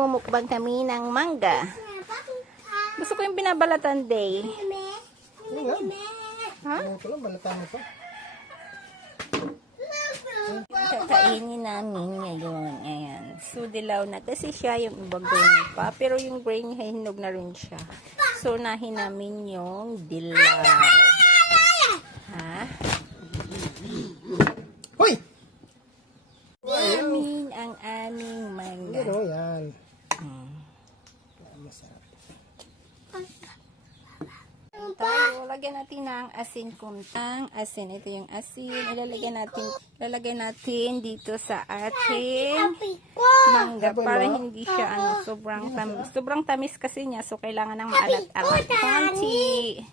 magmumukbang kami ng mangga. Gusto ko yung binabalatan day. Ha? Ito lang, balatan mo pa. Kakainin namin ngayon. Ayan. So, dilaw na. Kasi siya yung ibang grain pa. Pero yung grain niya, hinog na rin siya. So, nahin namin yung dilaw. Ha? Hoy! Namin ang aming mangga. Ano yan? Masarap. Tayo, lagyan natin ng asin kuntang. Asin, ito yung asin. Ilalagay natin dito sa ating mangga para hindi siya sobrang tamis. Sobrang tamis kasi niya, so kailangan ng maalat-alat konti.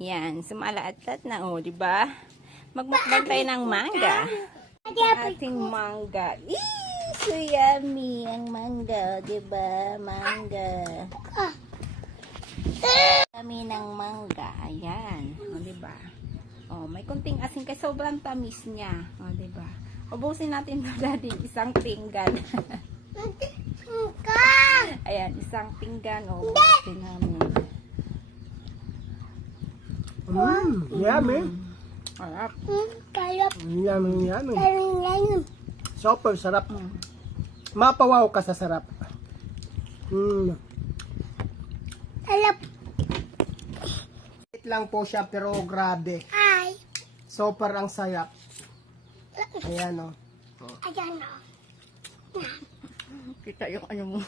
Yan, sumalaat-lat na, oh, di ba? Magmukbang tayo ng mangga. Ating mangga. So yummy ang mangga, di ba? Mangga. Kami ng mangga. Ayan. O, diba? O, may kunting asin kasi sobrang tamis niya. O, diba? Ubusin natin ito dati. Isang pinggan. Ayan, isang pinggan. O, ubusin namin. Yummy. Harap. Yummy. Super sarap. Mapawaw ka sa sarap. Ito lang po siya pero grabe. Super ang sayap. Ayan o. Kita yung ano mo.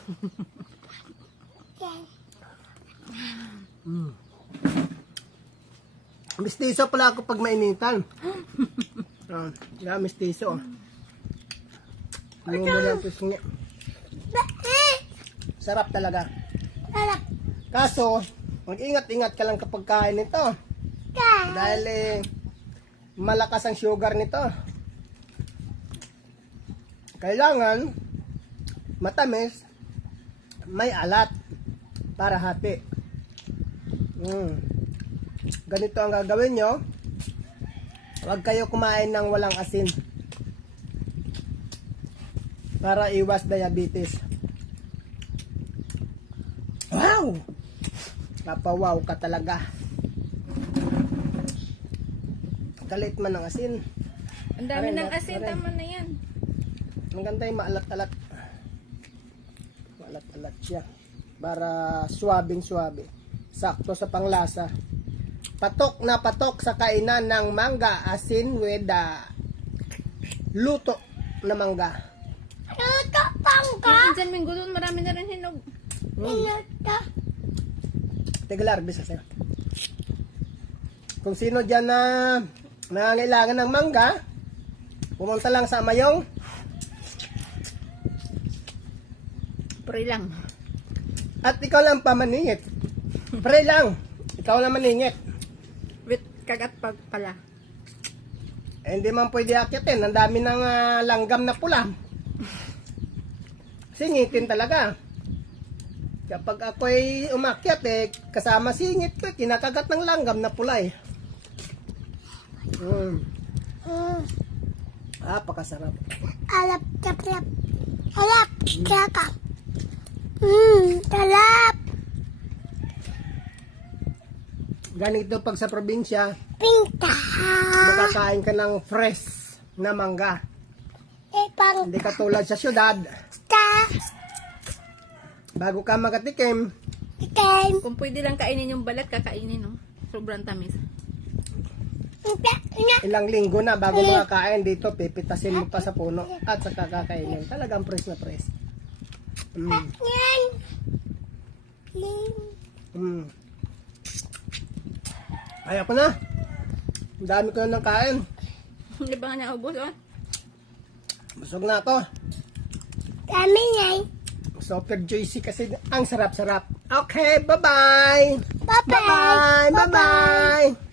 Mistiso pala ako pag mainitan. Mistiso. Mumula po siya. Sarap talaga. Kaso, mag-ingat-ingat ka lang kapag kain nito. Dahil malakas ang sugar nito. Kailangan matamis, may alat para hati. Ganito ang gagawin nyo. Huwag kayo kumain ng walang asin para iwas diabetes. Wow! Papawaw ka talaga. Galit man ng asin. Ang dami ng asin, tama na yan. Ang ganda yung maalat-alat. Maalat-alat siya. Para suwabing-suwabe. Sakto sa panglasa. Patok na patok sa kainan ng mangga. Asin with luto na mangga. Yung San Minggo doon, marami na rin hinog. Tegalar, bisa sa'yo. Kung sino dyan na nangangailangan ng mangga, pumunta lang sa Mayong. Pre lang. At ikaw lang pamaningit. Pre lang. Ikaw lang maningit. With kagat pag pala. Hindi man pwede akitin. Ang dami ng langgam na pula. Singitin talaga. Kapag ako'y umakyat kasama singit ko, kinakagat ng langgam na pula Pakasarap. Talap. Ganito pag sa probinsya, Pinta. makakain ka ng fresh na mangga. Hindi katulad sa syudad. Bago ka makatikim, Kung pwede lang kainin yung balat, kakainin, no? Sobrang tamis. ilang linggo na bago makakain dito, pipitasin mo pa sa puno at saka kakainin. Talagang fresh na fresh. Ayaw ko na. Ang dami ko na ng kain. Hindi ba nga naubos, oh? Busog na ako. Kami yan. Super juicy kasi ang sarap-sarap. Okay, bye-bye! Bye-bye. Bye-bye! Bye-bye!